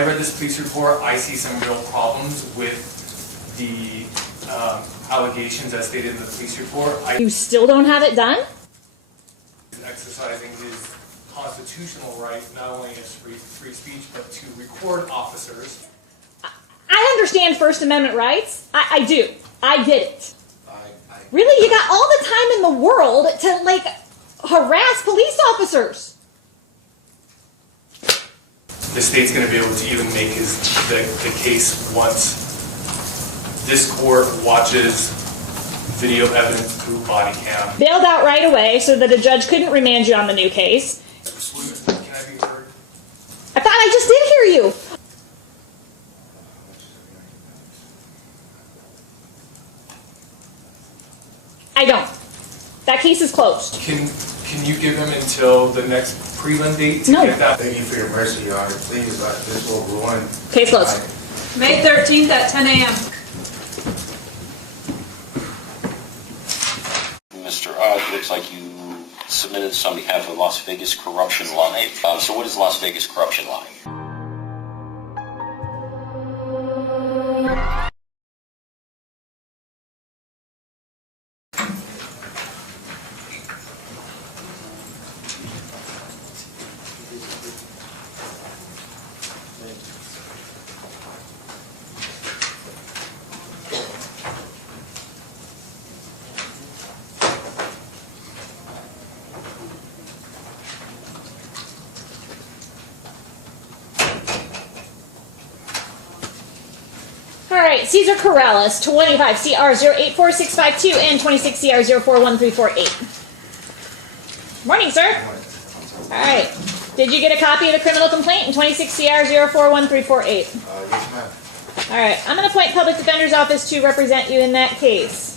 I read this police report, I see some real problems with the allegations as stated in the police report. You still don't have it done? Exercising his constitutional right, not only as free speech, but to record officers. I understand First Amendment rights. I do. I get it. Really, you got all the time in the world to, like, harass police officers. The state's going to be able to even make the case once this court watches video evidence through body cam. Bailed out right away so that a judge couldn't remand you on the new case. Can I be heard? I thought I just did hear you. I don't. That case is closed. Can you give him until the next prelim date to No. get that? Thank you for your mercy, Your Honor. Please, this will ruin. Case closed. May 13th at 10 a.m. Mr. Odd, looks like you submitted this on behalf of Las Vegas Corruption Live. So what is Las Vegas Corruption Live? All right, Cesar Corrales, 25 CR 084652 and 26 CR 041348. Morning, sir. All right. Did you get a copy of the criminal complaint in 26 CR 041348? Yes, ma'am. All right. I'm going to appoint public defender's office to represent you in that case.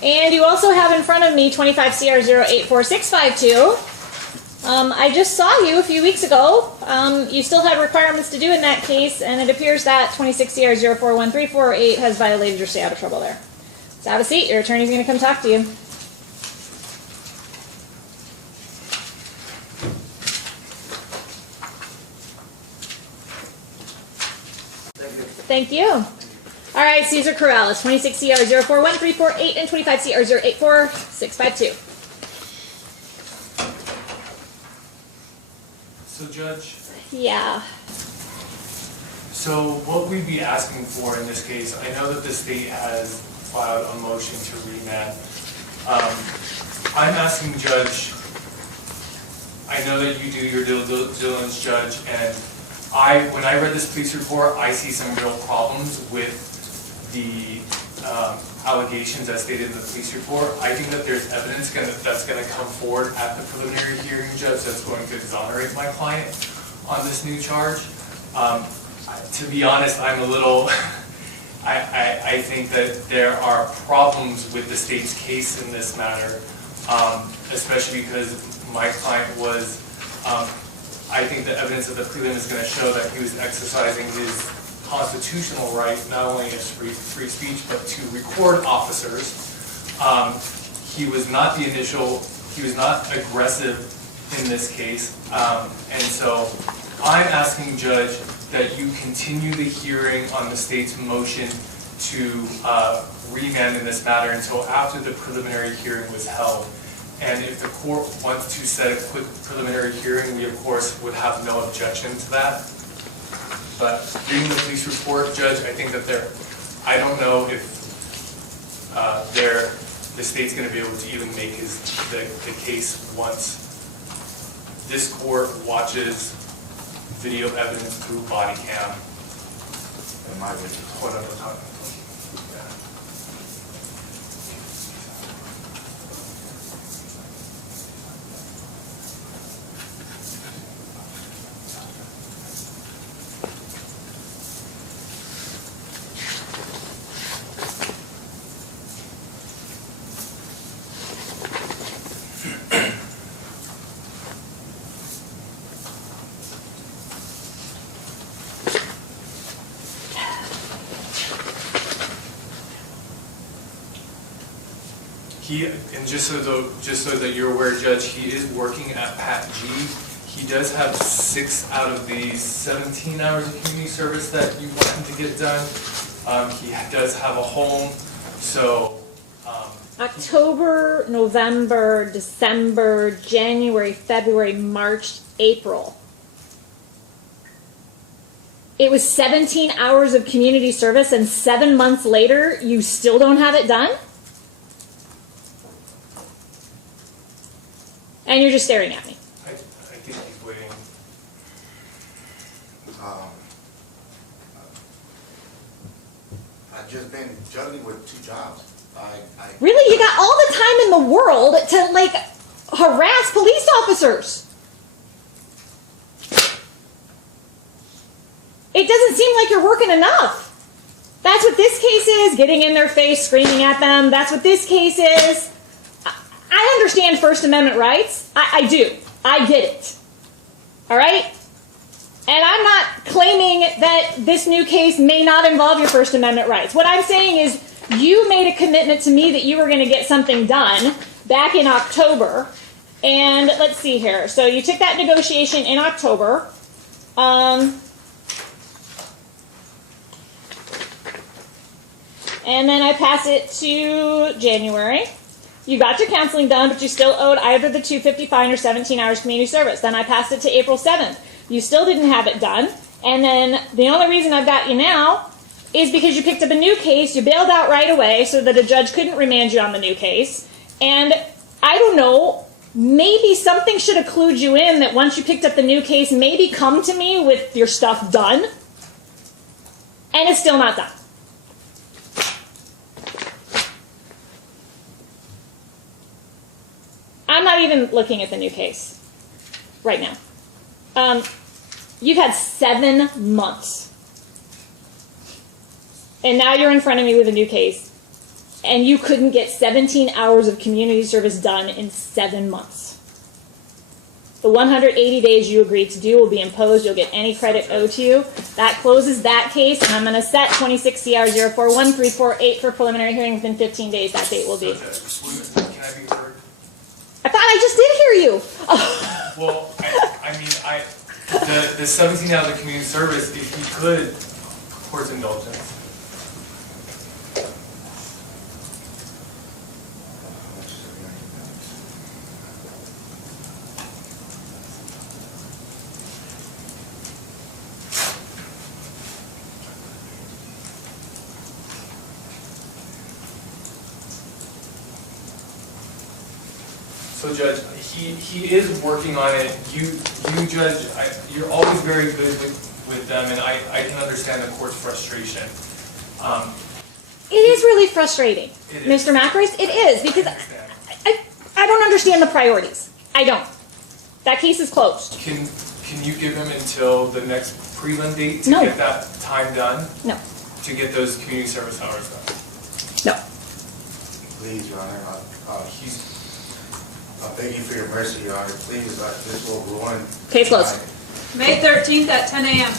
And you also have in front of me 25 CR 084652. I just saw you a few weeks ago. You still had requirements to do in that case, and it appears that 26 CR 041348 has violated your stay out of trouble there. So have a seat. Your attorney's going to come talk to you. Thank you. All right, Cesar Corrales, 26 CR 041348 and 25 CR 084652. So, Judge, Yeah. so what we'd be asking for in this case, I know that the state has filed a motion to remand. I'm asking, Judge, I know that you do your due diligence, Judge, and when I read this police report, I see some real problems with the allegations as stated in the police report. I think that there's evidence that's going to come forward at the preliminary hearing, Judge, that's going to exonerate my client on this new charge. To be honest, I'm a little, I think that there are problems with the state's case in this matter, especially because my client was, I think the evidence of the prelim is going to show that he was exercising his constitutional right, not only as free speech, but to record officers. He was not aggressive in this case. And so I'm asking, Judge, that you continue the hearing on the state's motion to remand in this matter until after the preliminary hearing was held. And if the court wants to set a quick preliminary hearing, we of course would have no objection to that. But reading the police report, Judge, I think that I don't know if the state's going to be able to even make the case once this court watches video evidence through body cam. Hold on, And just so that you're aware, Judge, he is working at Pat G. He does have 6 out of the 17 hours of community service that you want him to get done. He does have a home, so. October, November, December, January, February, March, April. It was 17 hours of community service, and 7 months later, you still don't have it done? And you're just staring at me. I think he's waiting. I've just been juggling with 2 jobs. Really? You got all the time in the world to, like, harass police officers. It doesn't seem like you're working enough. That's what this case is, getting in their face, screaming at them. That's what this case is. I understand First Amendment rights. I do. I get it. All right? And I'm not claiming that this new case may not involve your First Amendment rights. What I'm saying is you made a commitment to me that you were going to get something done back in October. And let's see here. So you took that negotiation in October. And then I passed it to January. You got your counseling done, but you still owed either the $250 fine or 17 hours community service. Then I passed it to April 7th. You still didn't have it done. And then the only reason I've got you now is because you picked up a new case. You bailed out right away so that a judge couldn't remand you on the new case. And I don't know, maybe something should have clued you in that once you picked up the new case, maybe come to me with your stuff done. And it's still not done. I'm not even looking at the new case right now. You've had 7 months. And now you're in front of me with a new case. And you couldn't get 17 hours of community service done in 7 months. The 180 days you agreed to do will be imposed. You'll get any credit owed to you. That closes that case. And I'm going to set 26 CR 041348 for preliminary hearing within 15 days. That date will be. Can I be heard? I thought I just did hear you. Well, the 17 hours of community service, if you could, court's indulgence. So, Judge, he is working on it. You Judge, you're always very good with them, and I can understand the court's frustration. It is really frustrating, Mr. McRae. It is, because I don't understand the priorities. I don't. That case is closed. Can you give him until the next prelim date to No. get that time done? No. To get those community service hours done? No. Please, Your Honor, I beg you for your mercy, Your Honor. Please, this will ruin. Case closed. May 13th at 10 a.m.